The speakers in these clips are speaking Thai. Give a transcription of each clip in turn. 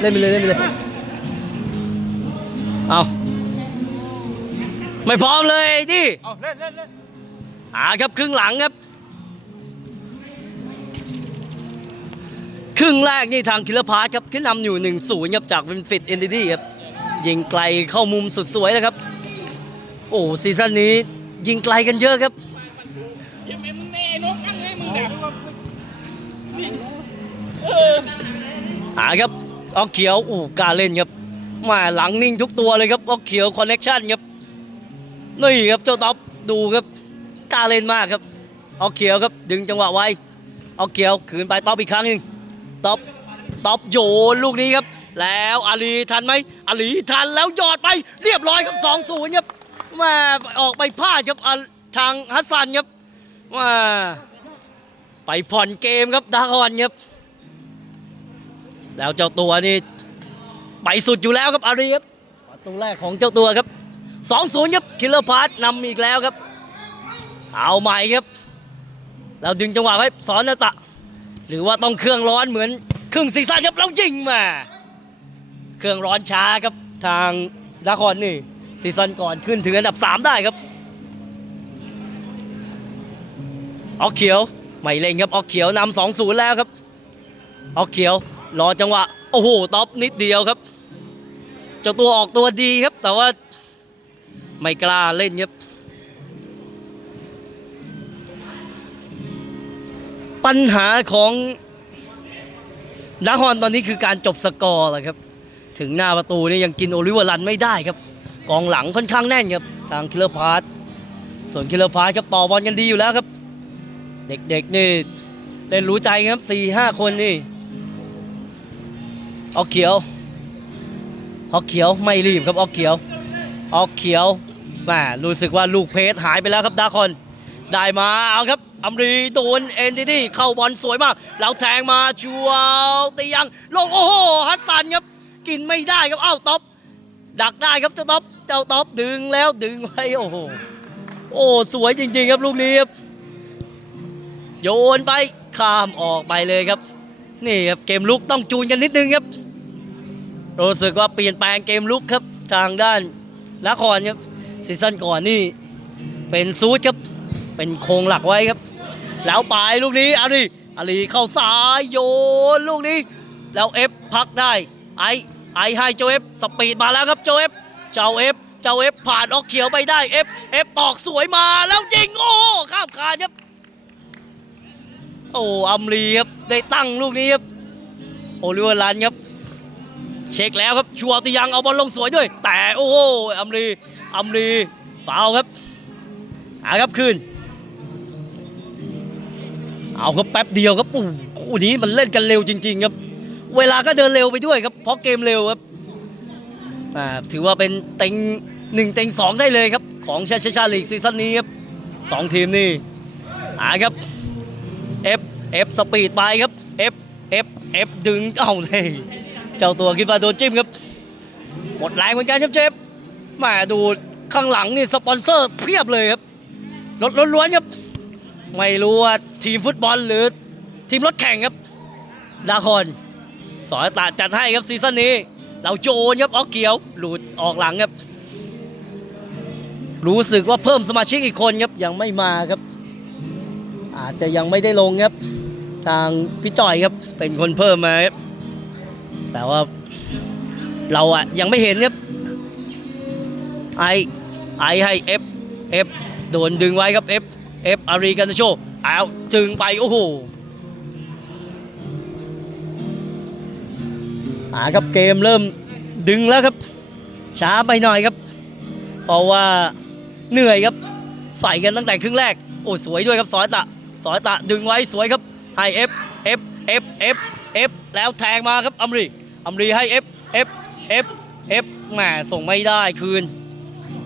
เล่นไปเลยเล่นไปเลย เอาไม่พร้อมเลยที่เอาเล่นเล่นเล่นหาครับครึ่งหลังครับ ครึ่งแรกนี่ทางคิลพาร์ทครับขึ้นนำอยู่1นศูนย์ครับจากวินฟิตเอนดิดี้ครับยิงไกลเข้ามุมสุดสวยเลยครับ โอ้ซีซั่นนี้ยิงไกลกันเยอะครับ หาครับออกเขียวอู้กล้าเล่นครับมาหลังนิ่งทุกตัวเลยครับออกเขียวคอนเน็ชั่นครับนี่ครับเจ้าท็อปดูครับกล้าเล่นมากครับออกเขียวครับดึงจังหวะไว้ออกเขียวขืนไปท็อปอีกครั้งหนึ่งท็อปท็อปโยนลูกนี้ครับ แล้วอาลีทันไหมอาลีทันแล้วยอดไปเรียบร้อยครับ2 0ครับมาออกไปพลาดครับทางฮัสซันครับมาไปผ่อนเกมครับดาคอนครับ แล้วเจ้าตัวนี่ไปสุดอยู่แล้วครับอารีครับประตูแรกของเจ้าตัวครับ2-0ครับคิลเลอร์พาร์ทนำอีกแล้วครับ เอาใหม่ครับ แล้วดึงจังหวะไว้สอนนาตะ หรือว่าต้องเครื่องร้อนเหมือนครึ่งซีซั่นครับแล้วยิงมาเครื่องร้อนช้าครับทางดาคอนนี่ซีซั่นก่อนขึ้นถึงอันดับ 3 ได้ครับออกเขียวไม่เล่นครับออกเขียวนำ2-0แล้วครับออกเขียว รอจังหวะ โอ้โหท็อปนิดเดียวครับเจ้าตัวออกตัวดีครับ แต่ว่าไม่กล้าเล่นครับ ปัญหาของนครตอนนี้คือการจบสกอร์แหละครับ ถึงหน้าประตูนี่ยังกินโอลิเวอร์รันไม่ได้ครับ กองหลังค่อนข้างแน่นครับ ทางคิลเลอร์พาร์ทส่วนคิลเลอร์พาร์ทครับต่อบอลกันดีอยู่แล้วครับ เด็กๆนี่เล่นรู้ใจครับสี่ห้าคนนี่ ออกเขียว ออกเขียวไม่รีบครับออกเขียว ออกเขียวแหมรู้สึกว่าลูกเพชรหายไปแล้วครับดาคอน ได้มาเอาครับอัมรีโดนเอนดิตี้เข้าบอลสวยมากแล้วแทงมาชัวตียังลงโอ้โหฮัสซันครับ กินไม่ได้ครับเอ้าท็อปดักได้ครับเจ้าท็อปเจ้าท็อปดึงแล้วดึงไว้โอ้โหโอ้สวยจริง ๆ ครับลูกนี้ครับโยนไปข้ามออกไปเลยครับ นี่ครับเกมลุกต้องจูนกันนิดนึงครับ รู้สึกว่าเปลี่ยนแปลงเกมลุกครับทางด้านนครครับซีซั่นก่อนนี่เป็นซูดครับ เป็นโครงหลักไว้ครับ แล้วปลายลูกนี้อาลีอาลีเข้าซ้ายโยนลูกนี้ แล้วเอฟพักได้ไอไอให้โจเอฟสปีดมาแล้วครับโจเอฟเจ้าเอฟเจ้าเอฟผ่านออกเขียวไปได้เอฟเอฟตอกสวยมาแล้วยิงโอ้ข้ามคานครับโอ้อัมรีครับได้ตั้งลูกนี้ครับโอลิเวอร์ลันครับ เช็คแล้วครับชัวร์ตียังเอาบอลลงสวยด้วย แต่โอ้โหอัมรีอัมรีฟาวครับหาครับคืนเอาครับแป๊บเดียวครับอู้คู่นี้มันเล่นกันเร็วจริง ๆ ครับ เวลาก็เดินเร็วไปด้วยครับ เพราะเกมเร็วครับอ่าถือว่าเป็นเต็งหนึ่งเต็งสองได้เลยครับของชาชาชาลีกซีซั่นนี้ครับสองทีมนี่หาครับ F F สปีดไปครับ F F F ดึงเอาเลย เจ้าตัวคิดว่าโดนจิ้มครับ หมดแรงเหมือนกันครับเจฟแมาดูข้างหลังนี่สปอนเซอร์เพียบเลยครับรถล้วนๆครับ ไม่รู้ว่าทีมฟุตบอลหรือทีมรถแข่งครับ ดาคอนสอนตาจัดให้ครับซีซั่นนี้ เราโจนครับออกเกียว หลุดออกหลังครับ รู้สึกว่าเพิ่มสมาชิกอีกคนครับยังไม่มาครับ อาจจะยังไม่ได้ลงครับ ทางพี่จ่อยครับเป็นคนเพิ่มมาครับ แต่ว่าเราอะยังไม่เห็นครับไอไอให้เอฟเอฟโดนดึงไว้ครับเอฟเอฟอารีกันโชเอาจึงไปโอ้โหอ่าครับเกมเริ่มดึงแล้วครับ ช้าไปหน่อยครับ เพราะว่าเหนื่อยครับ ใส่กันตั้งแต่ครึ่งแรก โอ้สวยด้วยครับสอยตะสอยตะดึงไว้สวยครับให้เอฟเอฟเอฟเอฟเอฟแล้วแทงมาครับอัมรี อัมรีให้เอฟเอฟเอฟเอฟแหมส่งไม่ได้คืน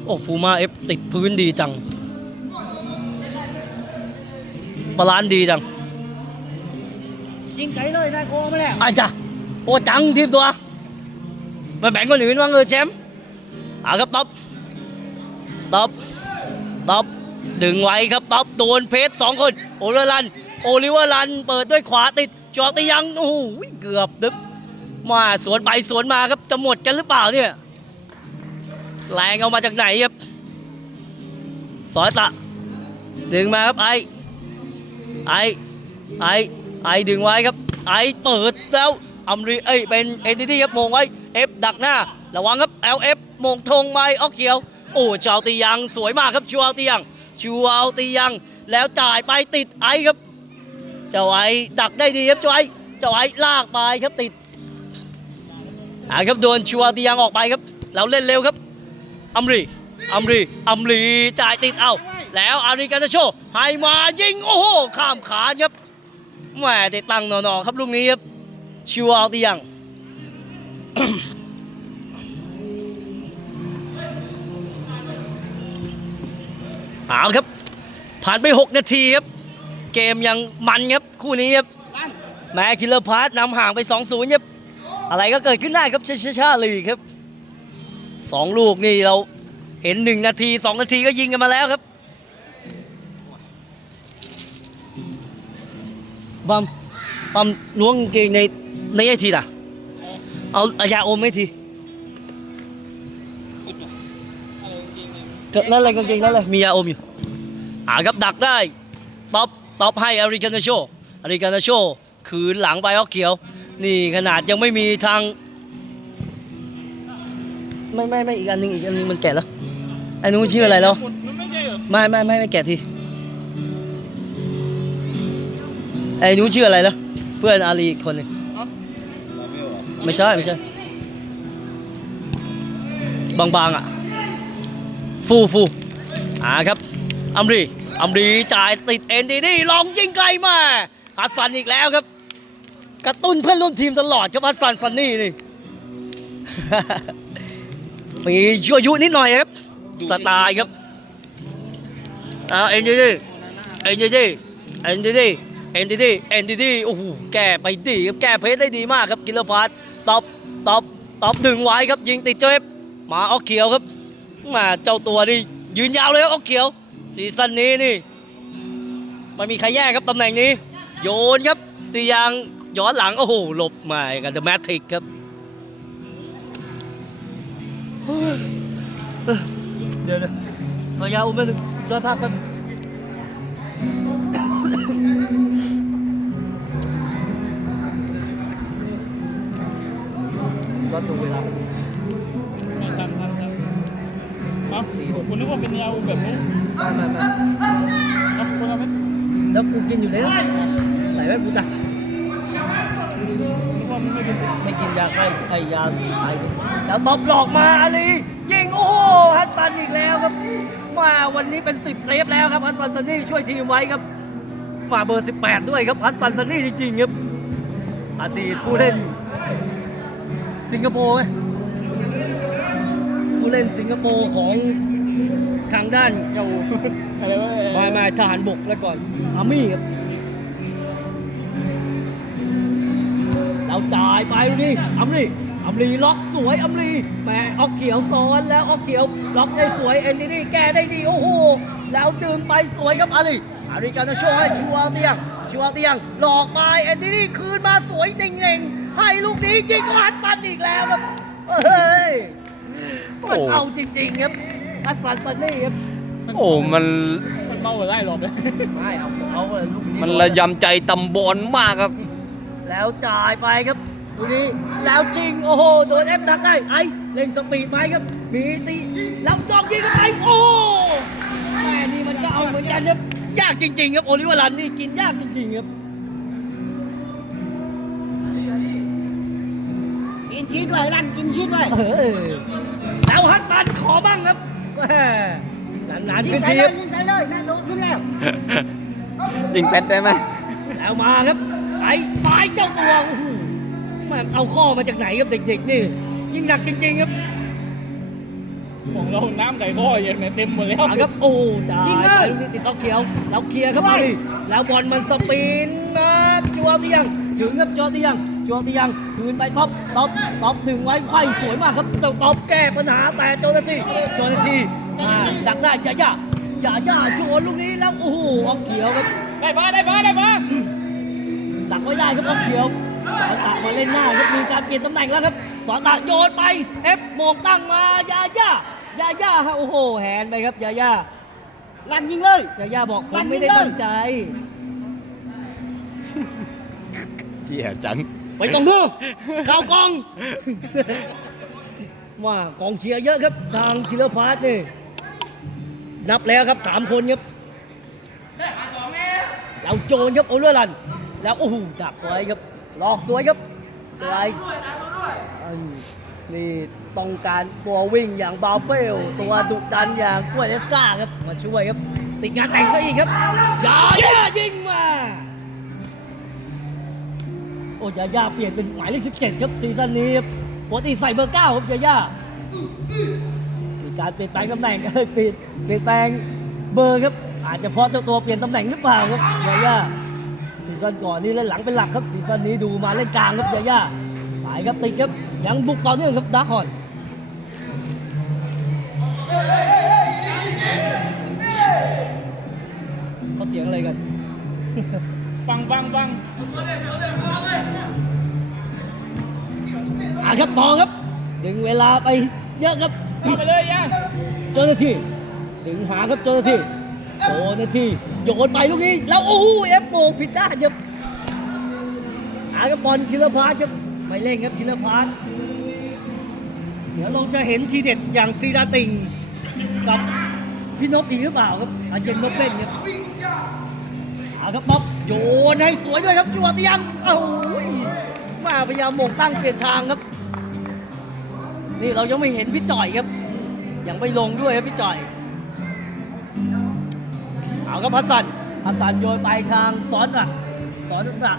โอ้ภูมาเอฟติดพื้นดีจังบาลานซ์ดีจัง ยิงไกลเลยนายโคมาแล้วอาจ้ะโอ้จังทีมตัวมาแบ่งคนอื่นว่างเออแชมป์เอาครับต๊อปต๊อปต๊อปดึงไว้ครับต๊อปโดนเพชรสองคน โอเลรัน โอลิเวอร์รัน เปิดด้วยขวาติดจอตียัง โอ้โหเกือบดึบ มาสวนไปสวนมาครับจะหมดกันหรือเปล่าเนี่ยแรงเอามาจากไหนครับสอยตะ ดึงมาครับไอไอไอไอดึงไว้ครับไอเปิดแล้วอัมรีเอ้ยเป็นเอ็นทีครับมงไว้เอฟดักหน้า ระวังครับ LF มงธงไม้ออกเขียว โอ้ชาวตียังสวยมากครับชัวตียังชัวตียัง แล้วจ่ายไปติดไอครับ เจ้าไอดักได้ดีครับเจ้าไอเจ้าไอลากไปครับติด อ่าครับโดนชัวตียังออกไปครับแล้วเล่นเร็วครับอัมรีอัมรีอัมรีจ่ายติดเอาแล้วอาริกาตาโชให้มายิงโอ้โหข้ามขาครับแหม่ติดตั้งหนอๆครับลูกนี้ครับชัวตียังเอาครับ ผ่านไป 6 นาทีครับ เกมยังมันครับ คู่นี้ครับ แม้คิลเลอร์พาร์ทนำห่างไป 2-0ครับ อะไรก็เกิดขึ้นได้ครับชาชาชาลีครับสองลูกนี่เราเห็น1นาที2นาทีก็ยิงกันมาแล้วครับบัมบัมล้วงเกงในในไอทีน่ะเอาอายาอมให้ทีอะไรจริงๆเนี่ยก็นั่นอะไรกางเกงนั่นเลยมียาอมอยู่อ่าครับดักได้ท็อปท็อปให้อาริกานาโชอาริกานาโช คืนหลังไปออกเขียว นี่ขนาดยังไม่มีทาง ไม่ไม่ไม่อีกอันหนึงอีกอันหนึงมันแก่แล้วไอ้นู้นชื่ออะไรแล้วมันไม่ใช่เหรอไม่ไม่ไม่ไม่แก่ทีไอ้นู้นชื่ออะไรแล้วเพื่อนอาลีอีกคนหนึงไม่ใช่ไม่ใช่ บางๆอะ ฟูฟูอ่าครับอัมรีอัมรีจ่ายติดเอ็นดีดีลองยิงไกลมาฮัสซันอีกแล้วครับ กระตุ้นเพื่อนร่วมทีมตลอดครับฮัสซันซันนี่นี่ มียั่วยุนิดหน่อยครับ สไตล์ครับอ่าเอ็นดีดีเอ็นดีดีเอ็นดีดีเอ็นดีดีเอ็นดีดีโอ้โหแก้ไปดีครับแก้เพชรได้ดีมากครับกิลเลอร์พาร์ตตอบตอบตอบดึงไว้ครับยิงติดเจ้าเอฟมาออกเขียวครับมาเจ้าตัวนี่ยืนยาวเลยครับออกเขียวซีซั่นนี้นี่ไม่มีใครแย่งครับตำแหน่งนี้ โยนครับตียาง ย้อนหลัง โอ้โหหลบมากันเดอะแมทริกครับ เดี๋ยวเดี๋ยวขอยาอุ้มไปหนึ่งด้วยภาพแป๊บรถดูเวลาไม่ทันทันทันเอ้าคุณนึกว่าเป็นยาแบบนี้ไม่ไม่ไม่เอ้าคนละเม็ดแล้วกูกินอยู่แล้วใส่ไว้กูจ้ะนึกว่ามัน ไม่เป็นไม่กินยาไข้ไอยาไข้ดิแล้วตบหลอกมาอาลียิงโอ้โหฮัสซันอีกแล้วครับมาวันนี้เป็นสิบเซฟแล้วครับฮัสซันซันนี่ช่วยทีมไว้ครับมาเบอร์18ด้วยครับฮัสซันซันนี่จริงๆครับอดีตผู้เล่น สิงคโปร์ไหมผู้เล่นสิงคโปร์ของทางด้านยาอูอะไรวะมามาทหารบกแล้วก่อนอาร์มี่ครับ เราจ่ายไปดูดิอัมรีอัมรีล็อกสวยอัมรีแหมออกเขียวซ้อนแล้วออกเขียวล็อกได้สวยเอ็นดีนี่แก้ได้ดีโอ้โหแล้วดึงไปสวยครับอาลีอารีการจะโชว์ให้ชัวร์เตียงชัวร์เตียงหลอกไปเอ็นดีนี่คืนมาสวยเน่งๆให้ลูกนี้ยิงก็ฮัดฟันอีกแล้วครับเฮ้ยมันเอาจริงๆครับฮัดฟันฟันนี่ครับโอ้มันมันเมาไล่หรอกเลยไม่เอาเอาลูกนี้มันระยำใจตำบอลมากครับ แล้วจ่ายไปครับดูนี้แล้วจริงโอ้โหโดนเอฟดักได้ไอ้เล่นสปีดไปครับ มีตีแล้วจองยิงเข้าไปโอ้แม่นี่มันก็เอาเหมือนกันครับยากจริง ๆ ครับโอลิเวอร์ลันนี่กินยากจริง ๆ ครับกินชีสด้วยรันกินชีสด้วยเออแล้วฮัตฟันขอบ้างครับแม่นานๆยิขึ้งนใส่ทีเลครัยบยิงใส่เลยน่าดูขึ้นแล้ว ยิงเป็ดได้ไหมแล้วมาครับ ไอ้ซ้ายเจ้าตัวโอ้โหแม่งเอาข้อมาจากไหนครับเด็กๆนี่ ยิ่งหนักจริงๆครับของเราน้ำใส่ท่อเย็นเต็มหมดแล้วเอาครับโอ้จ่ายไปลูกนี้ติดล็อกเขียวแล้วเคลียร์ครับมาดิแล้วบอลมันสปินนะจัวเตียงถึงครับจัวเตียงจัวเตียงคืนไปท็อปท็อปท็อปหนึ่งไว้ไขว้สวยมากครับท็อปแก้ปัญหาแต่เจ้าหน้าที่เจ้าหน้าที่อ่าดักได้จะยะอย่าย่าโชนลูกนี้แล้วโอ้โหออกเขียวครับ ได้ปะได้ปะได้ปะ ดักไว้ได้ครับออกเขียวสอนตะมาเล่นหน้าครับมีการเปลี่ยนตำแหน่งแล้วครับสอนตะโยนไปเอฟโมงตั้งมายาย่ายาย่าฮะโอ้โหแหนไปครับยาย่าลั่นยิงเลยยาย่าบอกผมลั่นไม่ได้ยิงเลยตั้งใจเจียจัง ไปตรงนู้นเข้ากองว่ากองเชียร์เยอะครับทางคิลเลอร์พาร์ทนี่นับแล้วครับสามคนครับเราโจนครับโอเลอร์ลัน แล้วโอ้โหดักไว้ครับหลอกสวยครับเจอะไรอันนี่ต้องการตัววิ่งอย่างบาเปลตัวดุดันอย่างกล้วยเลสกาครับมาช่วยครับ ติดงานแต่งก็อีกครับยาย่ายิงมาโอ้ยาย่าเปลี่ยนเป็นหมายเลข17ครับซีซั่นนี้ครับปกติใส่เบอร์9ครับยาย่ามีการเปลี่ยนแปลงตำแหน่งเอ้ยเปลี่ยนเปลี่ยนแปลงเบอร์ครับอาจจะเพราะเจ้าตัวเปลี่ยนตำแหน่งหรือเปล่าครับยาย่า ซีซั่นก่อนนี่เล่นหลังเป็นหลักครับซีซั่นนี้ดูมาเล่นกลางครับยาย่าไปครับติดครับยังบุกต่อเนื่องครับดาร์คฮอนเขาเสียงอะไรกัน ฟังฟังฟังอะครับต่อครับ ดึงเวลาไปเยอะครับ เข้าไปเลยย่าเจ้าหน้าที่ดึงหาครับเจ้าหน้าที่ เจ้นาทีโยนไปลูกนี้ แล้วโอ้โหเอฟโมผิดด้านครับหากับบอลคิลลอร์พาร์ทครับไม่เล่นครับคิลลอร์พาร์ทเดี๋ยวเราจะเห็นทีเด็ดอย่างซีดาติงกับพี่นพอีกหรือเปล่าครับอาเจนนพเล่นครับอาครับบ๊อบโยนให้สวยด้วยครับจัวเตียงโอ้ยมาพยายามโมงตั้งเปลี่ยนทางครับ นี่เรายังไม่เห็นพี่จ่อยครับ ยังไม่ลงด้วยครับพี่จ่อย เอาครับพัสสันพัสสันโยนไปทางสอนอะสอนอะ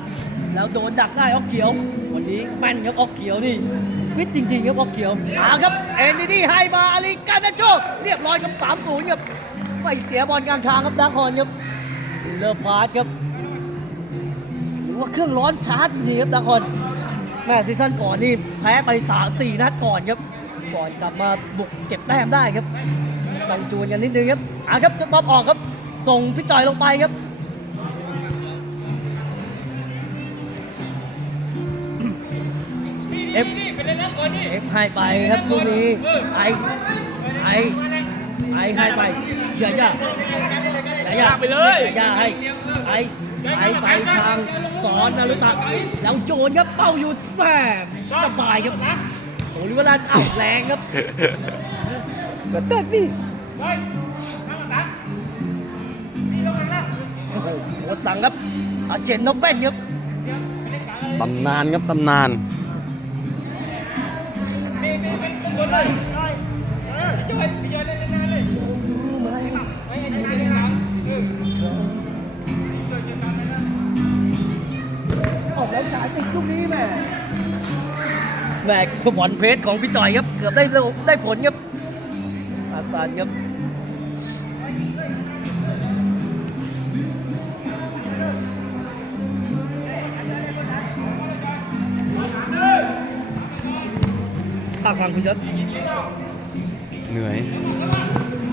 แล้วโดนดักได้ออกเขียว วันนี้แม่นครับออกเขียวนี่ฟิตจริงๆครับออกเขียวเอาครับเอ็นดีดีให้มาอาลีกานาโชเรียบร้อยครับ3 0ครับไม่เสียบอลกลางทางครับดาคอนครับเลอพาร์ทครับหรือว่าเครื่องร้อนช้าจริงๆครับดาคอนแม่ซีซั่นก่อนนี่แพ้ไปสามสี่นัดก่อนครับ ก่อนกลับมาบุกเก็บแต้มได้ครับต้องจูนกันนิดนึงครับอะครับจะตอบออกครับ ส่งพี่จอยลงไปครับ เอฟนี่ไปเล่นแล้วก่อนนี่เอฟให้ไปครับลูกนี้ไอไอไอให้ไปเชียร์ย่าเชียร์ย่าไปเลยเชียร์ย่าให้ไอไอไปทางสอนนารุตะแล้วโจนครับเป้าอยู่แม่สบายครับโอ้ลิเวอร์ลันอ้าวแรงครับก็เต้นพี่ สั่งครับอาเจนนกเบ้นครับตำนานครับตำนานมีมีมีทุกคนเลยเออพี่จอยพี่จอยเล่นเล่นนานเลยไว้ไอ้นี่เล่นหลังเออเกิดเหตุการณ์อะไรนะออกแล้วจ่ายติดลูกนี้แม่แม่ขบอนเพชรของพี่จอยครับ เกือบได้ได้ผลครับอาซานครับางทางคุณยศเหนื่อย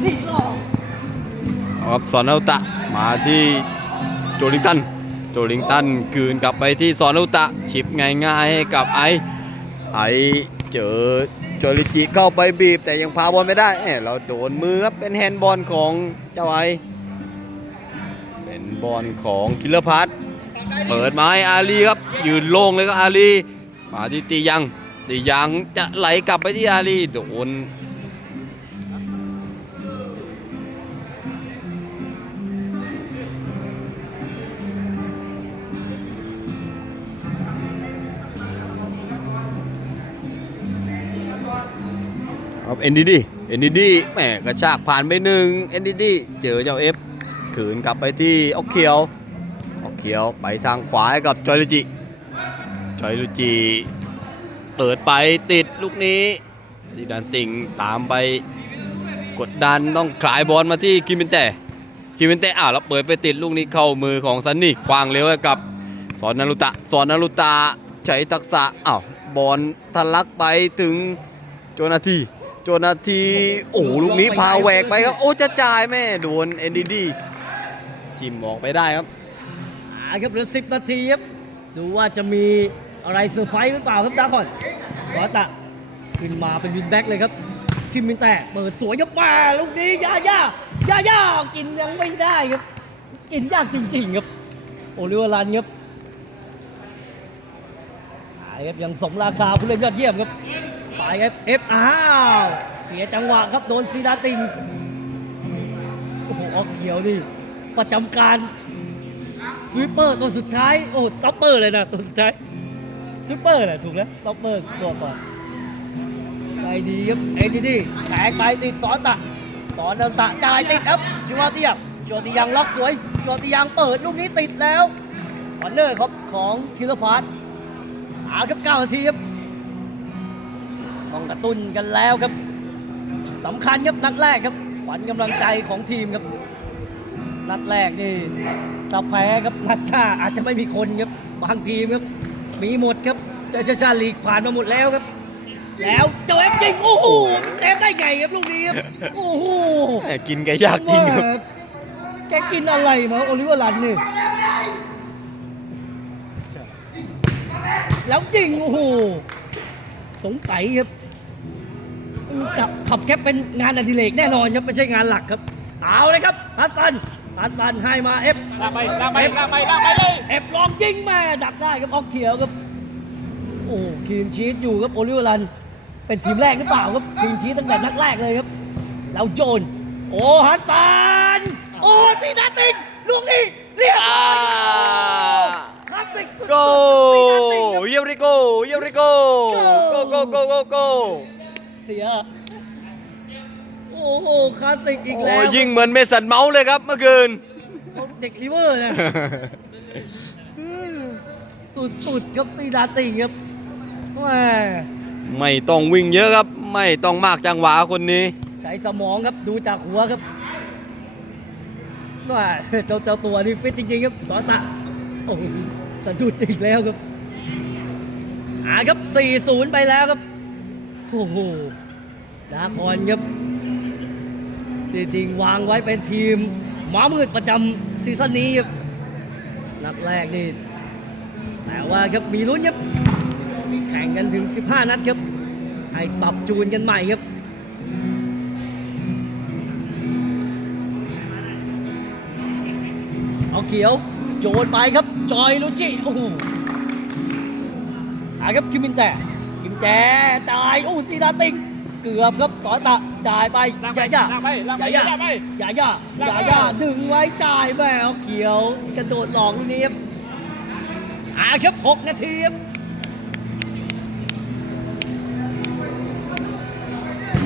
นี่หรอเอาครับสอนเอาตะมาที่โจลิงตัน โจลิงตันคืนกลับไปที่สอนเอาตะ ชิปง่ายๆให้กับไอไอเจอโจลิจิเข้าไปบีบแต่ยังพาบอลไม่ได้เอ้ยเราโดนมือครับเป็นแฮนด์บอลของเจ้าไอเป็นบอลของคิลเลอร์พัทเปิดมาให้อาลีครับยืนโล่งเลยก็อาลีมาที่ตียัง ตียังจะไหลกลับไปที่อาลีโดนครับเอ็นดีดีเอ็นดีดีแหมกระชากผ่านไปหนึ่งเอ็นดีดีเจอเจ้าเอฟขืนกลับไปที่ออกเขียวออกเขียวไปทางขวาให้กับจอยลูจิจอยลูจิ เปิดไปติดลูกนี้ซีดานติงตามไปกดดันต้องขายบอลมาที่คิมเบนเต้คิมเบนเต้อ้าวแล้วเปิดไปติดลูกนี้เข้ามือของซันนี่ ควางเร็วกับ สอนนารุตะ สอนนารุตะใช้ทักษะอ้าวบอลทะลักไปถึงโจนาทีโจนาทีโอ้ลูกนี้พาแหวกไปครับโอ้จะจ่ายแม่โดนเอ็นดีดีจิมออกไปได้ครับอ่าครับเหลือสิบนาทีครับดูว่าจะมี อะไรเซอร์ไพรส์หรือเปล่าครับดาคอนสอตะขึ้นมาเป็นวินแบ็กเลยครับทิมมินแต่เปิดสวยครับมาลูกนี้ยายายายากินยังไม่ได้ครับ กินยากจริงๆครับ โอลิเวอร์ลันครับครับยังสมราคาผู้เล่นยอดเยี่ยมครับสายเอฟเอฟอ้าวเสียจังหวะครับโดนซีดาติงโอ้โหออกเขียวนี่ประจำการสวิปเปอร์ตัวสุดท้าย โอ้สต็อปเปอร์เลยนะตัวสุดท้าย สวิปเปอร์แหละถูกแล้วสต็อปเปอร์ตัวก่อนไปดีครับเอ็นดีดีแข่งไปติดสอนตะสอนเดินตะจ่ายติดครับชัวเตียบชัวตียังล็อกสวยชัวตียังเปิดลูกนี้ติดแล้วคอนเนอร์ครับของคิลพาร์ตหาครับ9นาทีครับต้องกระตุ้นกันแล้วครับสำคัญครับนัดแรกครับขวัญกำลังใจของทีมครับนัดแรกนี่ถ้าแพ้ครับนัดหน้าอาจจะไม่มีคนครับบางทีมครับ มีหมดครับใจชาชาลีกผ่านมาหมดแล้วครับ แล้วเจอเอฟจริงโอ้โหเซฟได้ไงครับลูกนี้ครับโอ้โหแหม่กินแกยากจริงครับ แกกินอะไรมาโอลิเวอร์ลันนี่แล้วจริงโอ้โหสงสัยครับขับขับแคปเป็นงานอดิเรกแน่นอนครับไม่ใช่งานหลักครับ เอาเลยครับฮัสซัน ฮัสซันให้มาเอฟลากไปลากไปลากไปลากไปเลย เอฟลองยิงแม่ดักได้ครับออกเขียวครับ โอ้คีนชีสอยู่ครับโอลิเวอร์ลัน เป็นทีมแรกหรือเปล่าครับคีนชีสตั้งแต่นัดแรกเลยครับ แล้วโจน โอ้ฮัสซัน โอ้ซีนาติงลูกนี้เรียบร้อยคลาสสิกสุดๆโกซีนาติงครับ เยี่ยมริโกเยี่ยมริโกโกโกโกโกโก เสีย โอ้โหคลาสสิกอีกโอ้แล้วยิงเหมือนเมสันเมาส์เลยครับเมื่อคืน เขาเด็กลิเวอร์นะ สุดๆครับซีนาติงครับแหม่ไม่ต้องวิ่งเยอะครับ ไม่ต้องมากจังหวะคนนี้ ใช้สมองครับดูจากหัวครับว่าเจ้าเจ้าตัวนี่ฟิตจริงๆครับสอนตะโอ้โหสะดุดอีกแล้วครับอ่าครับ 4-0 ไปแล้วครับ โอ้โหดาคอนครับ จริงๆวางไว้เป็นทีมหมามืดประจำซีซั่นนี้ครับนัดแรกนี่แต่ว่าครับมีลุ้นครับแข่งกันถึง 15 นัดครับให้ปรับจูนกันใหม่ครับเอาเขียวโจนไปครับจอยลูจิโอ้โหหาครับคิมินแต่คิมแจจ่ายโอ้ซีดาติงเกือบครับสอนตะ จ่ายไปลากไปย่าย่าลากไปลากไปย่าย่าลากไป ย่าย่าย่าย่าดึงไว้จ่ายแมวเขียว กระโดดหลอกลูกนี้ครับอ่าครับหกนาทีครับ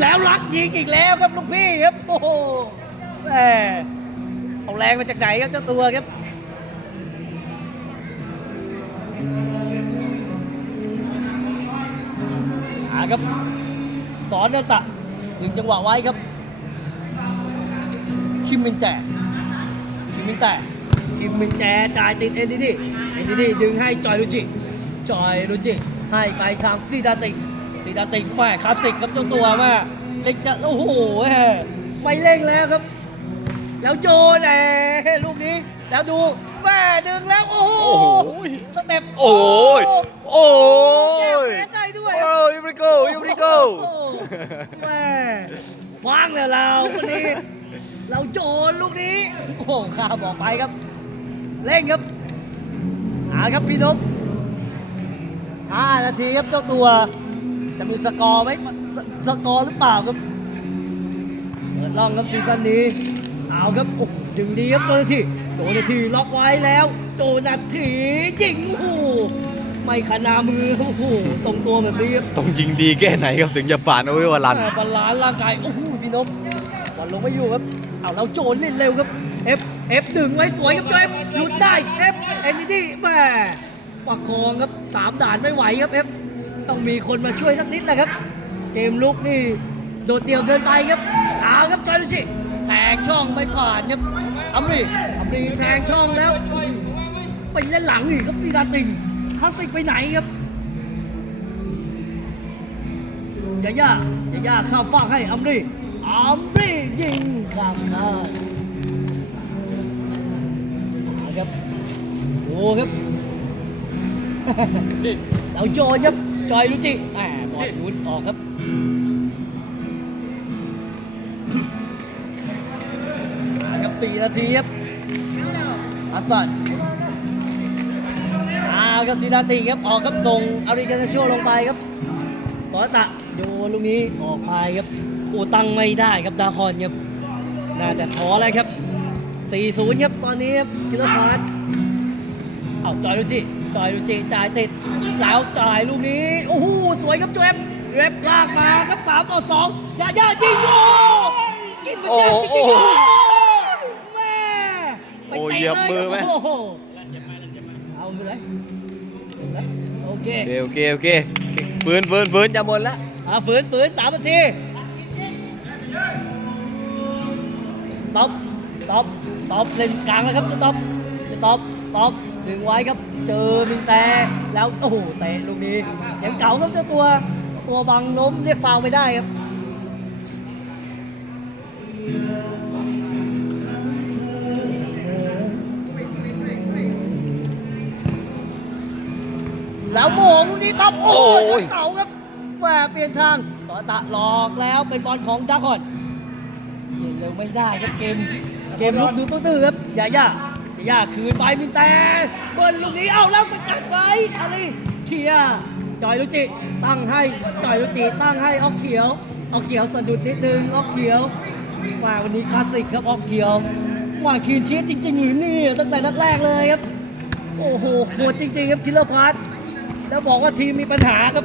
แล้วลักยิงอีกแล้วครับลูกพี่ครับโอ้โหแหมเอาแรงมาจากไหนครับเจ้าตัวครับ หาครับสอนเดลตะ ดึงจังหวะไว้ครับ คิมมินแจคิมมินแจคิมมินแจจ่ายติดเอ็นดีดีเอ็นดีดีดึงให้จอยลูจิจอยลูจิให้ไปทางซีดาติงซีดาติงแม่คลาสสิกครับเจ้าตัวแม่เล็กจะโอ้โหแม่ไม่เร่งแล้วครับ แล้วโจนแหมลูกนี้แล้วดูแม่ดึงแล้ว โอ้โหโอ้โหสเต็ปโอ้ยโอ้แก้ยเซฟได้ด้วยโอ้ยยูริโกยูริโกโอ้ โหแม่ฟังเลยเราคนนี้ เราโจนลูกนี้ โอ้โหข้าบอกไปครับเร่งครับหาครับพี่นพห้านาทีครับเจ้าตัว จะมีสกอร์ไหมสสกอร์หรือเปล่าครับเปิดล่องครับซีซั่นนี้ เอาครับโอ้ดึงดีครับโจนาทีโจนาทีล็อกไว้แล้ว โจนาทียิงโอ้โห ไม่ขนามือโอ้โหตรงตัวแบบนี้ครับต้องยิงดีแค่ไหนครับถึงจะผ่านเอาไว้วาลันแม่บาลานซ์ร่างกายโอ้โหพี่นพบอลลงไม่อยู่ครับเอาแล้วโจนเล่นเร็วครับเอฟเอฟดึงไว้สวยครับโจเอฟหลุดได้เอฟเอ็นดี้แม่ประคองครับสามด่านไม่ไหวครับเอฟต้องมีคนมาช่วยสักนิดแหละครับ เกมลุกนี่โดดเดี่ยวเกินไปครับเอาครับจอยลูชิแทงช่องไม่ผ่านครับอัมรีอัมรีแทงช่องแล้ว ไปเล่นหลังอีกครับซีดาติง คลาสสิกไปไหนครับยาย่ายาย่าข้ามฟากให้อัมรีอัมรียิงข้ามคานเอาครับดูครับเอาจอยครับจอยรู้จิแหมบอลหลุดออกครับครับสี่นาทีครับฮัสซันอาครับซีดานติครับออกครับส่งอาริกาเนโชลงไปครับสอนตะโยนลูกนี้ออกไปครับโอ้ตั้งไม่ได้ครับดาคอนครับน่าจะท้อแล้วครับ 4-0 ครับตอนนี้ครับกิลฟาสเอาจอยลูจิจอยลูจิจ่ายติดแล้วจ่ายลูกนี้โอ้โหสวยครับโจเอฟเว็บลากมาครับ3ต่อ2ยาย่ายิงโอ้กินมันยากจริงๆโอ้แม่ไปโอ้ตะเหยียบมือไหมโอ้โห เค โอเคโอเคโอเคฟื้นฟื้นฟื้นจะหมดแล้วอ่าฝืนฝืนสามนาทีตบตบตบเล่นกลางแล้วครับจะตบจะตบตบดึงไว้ครับ เจอมินแต่แล้วโอ้โหเตะลูกนี้ยังเก่าครับเจ้าตัวตัวบังล้มเรียกฟาวล์ไม่ได้ครับ โมงลูกนี้ครับ โอ้โอ้ย ยเก่าครับแหวเปลี่ยนทางสอตะหลอกแล้วเป็นบอลของดาคอนเล่นเร็วไม่ได้ครับเกม เกมลุกดูตื้อๆครับยาย่ายาย่าคืนไปมินแต่เบิ้ลลูกนี้เอาแล้วสกัดไว้อาลีเคลียร์จอยลุจิตั้งให้จอยลุจิตั้งให้ออกเขียวออกเขียวสะดุดนิดนึงออกเขียวว่าวันนี้คลาสสิกครับออกเขียวว่าคีนชีสจริงๆหรือนี่ตั้งแต่นัดแรกเลยครับ โอ้โหโหดจริงๆครับคิลเลอร์พาร์ท แล้วบอกว่าทีมมีปัญหาครับ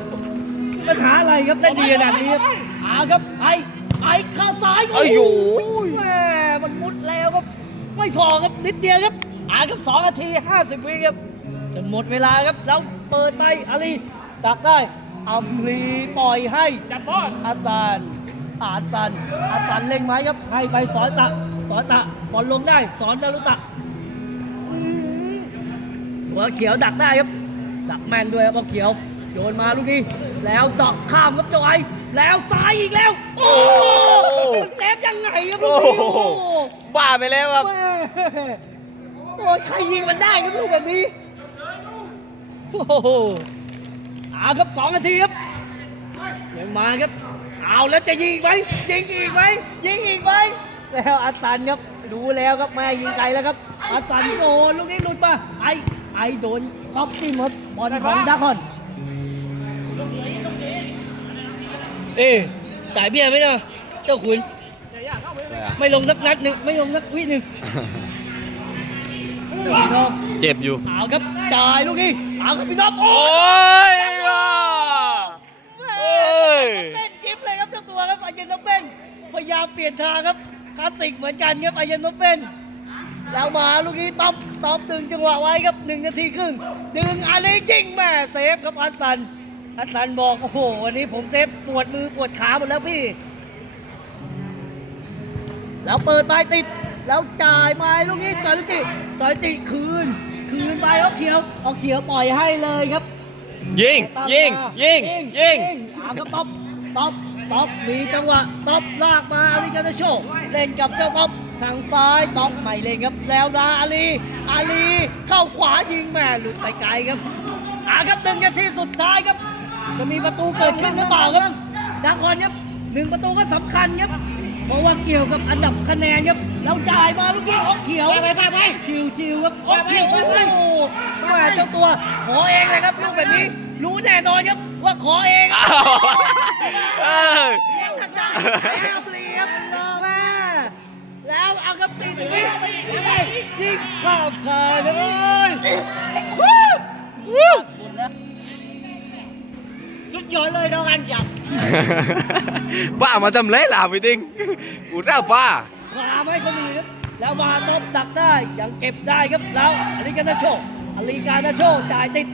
มีปัญหาอะไรครับเล่นดีขนาดนี้ครับอาครับไอไอเข้าซ้ายเอ้ยโอ้โหแม่มันมุดแล้วครับ ไม่พอครับนิดเดียวครับอาครับสองนาทีห้าสิบวิครับจะหมดเวลาครับแล้วเปิดไปอาลีดักได้อัมลีปล่อยให้จับบอลอาซันอาซันอาซันเล็งไหมครับ ให้ไปสอนตะ สอนตะบอลลงได้ สอนดารุตะอืมหัวเขียวดักได้ครับ ดักแม่นด้วยครับเอาเขียว โยนมาลูกนี้ แล้วตอกข้ามครับจอย แล้วซ้ายอีกแล้ว โอ้โหมันเซฟยังไงครับลูโอ้กนี้โหโอ้โหบ้าไปแล้วครับแม่โอ้ยใครยิงมันได้ครับลูกแบบนี้ โอ้โหเอาครับสองนาทีครับยังมาครับ เอาแล้วจะยิงอีกไหมยิงอีกไหมยิงอีกไหมแล้วอาสันครับ ดูแล้วครับแม่ยิงไกลแล้วครับอาสันโดนลูกนี้หลุดมาไอ ไอโดนท็อปที่มดบอลของดาคอนเอ๊ะจ่ายเบี้ยไหมเนาะเจ้าขุน ไม่ลงสักนัดหนึ่งไม่ลงสักวิหนึ่งพี่น้องเจ็บอยู่เอาครับจ่ายลูกนี้เอาครับพี่น้องโอ้โอ้ยว่ะโอ้ยเป็นชิปเลยครับเจ้าตัวครับอาเยนโนเป็นพยายามเปลี่ยนทางครับคลาสสิกเหมือนกันครับอาเยนโนเป็น แล้วมาลูกนี้ตบตบดึงจังหวะไว้ครับหนึ่งนาทีครึ่งดึงอาลีจิงแม่เซฟครับอัสสันอัสสันบอกโอ้โหวันนี้ผมเซฟปวดมือปวดขาหมดแล้วพี่ แล้วเปิดไปติด แล้วจ่ายมาลูกนี้จอยลุจิจอยจิคืน คืนไปออกเขียวออกเขียวปล่อยให้เลยครับยิงตามยิงมายิงยิงเอาครับต๊อปต๊อ ปต๊อปมีจังหวะต๊อปลากมาอาริกาโนโชเล่นกับเจ้าต๊อปทางซ้ายต๊อปใหม่เล่นครับ แล้วนาอาลีอาลีเข้าขวายิงแม่หลุดไปไกลครับอาครับหนึ่งนาทีสุดท้ายครับ จะมีประตูเกิดขึ้นหรือเปล่าครับดังก่อนครับหนึ่งประตูก็สำคัญครับเพราะว่าเกี่ยวกับอันดับคะแนนครับ เราจ่ายมาลูกนี้ออกเขียวไปไปไปชิวชิวๆครับออกเขียวโอ้โหแม่เจ้าตัวขอเองเลยครับลูกแบบนี้รู้แน่นอนครับ ว่าขอเองอ้าวเออเลี้ยงทางด้านแล้วเปลี่ยนแม่แล้วเอากับสี่สิบวิยังไงยิงข้ามคายเลยวู้วู้หมดแล้วสุดยอดเลยน้องอันหยับป้ามาทำไรล่ะพี่ติงกูเล่าป้าพาไม่คนอื่นครับแล้วมาตบดักได้ยังเก็บได้ครับแล้วอลิกานาโชอลิกานาโชจ่ายติด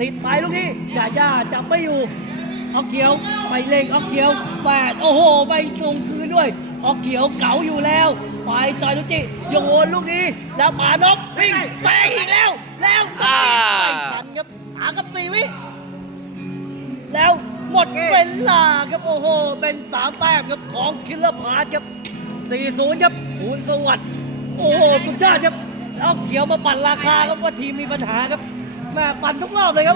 ติดไปลูกนี้ยาย่าจับไม่อยู่เอาเขียวไปเล่งเอาเขียวแปดโอ้โหไปส่งคืนด้วยเอาเขียวเก๋าอยู่แล้วไปจอยลุจิโยนลูกนี้แล้วปานบวิ่งแซงอีกแล้ว แล้วไม่ทันครับหากับสี่วิแล้วหมดเวลาครับโอ้โหเป็นสามแต้มครับของคิลลอร์พาร์ครับสี่ศูนย์ครับภูนสวัสดิ์โอ้โหสุดยอดครับเอาเขียวมาปั่นราคาครับว่าทีมมีปัญหาครับ แม่ปั่นทุกรอบเลยครับ